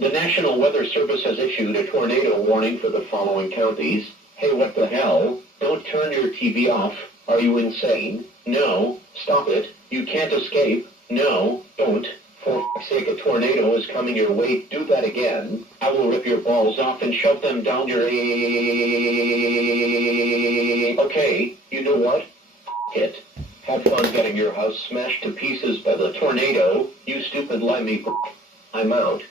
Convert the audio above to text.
The National Weather Service has issued a tornado warning for the following counties. Hey, what the hell? Don't turn your TV off. Are you insane? No, stop it. You can't escape. No, don't. For fuck's sake, a tornado is coming your way. Do that again. I will rip your balls off and shove them down your Okay, you know what? It. Have fun getting your house smashed to pieces by the tornado, you stupid limey. I'm out.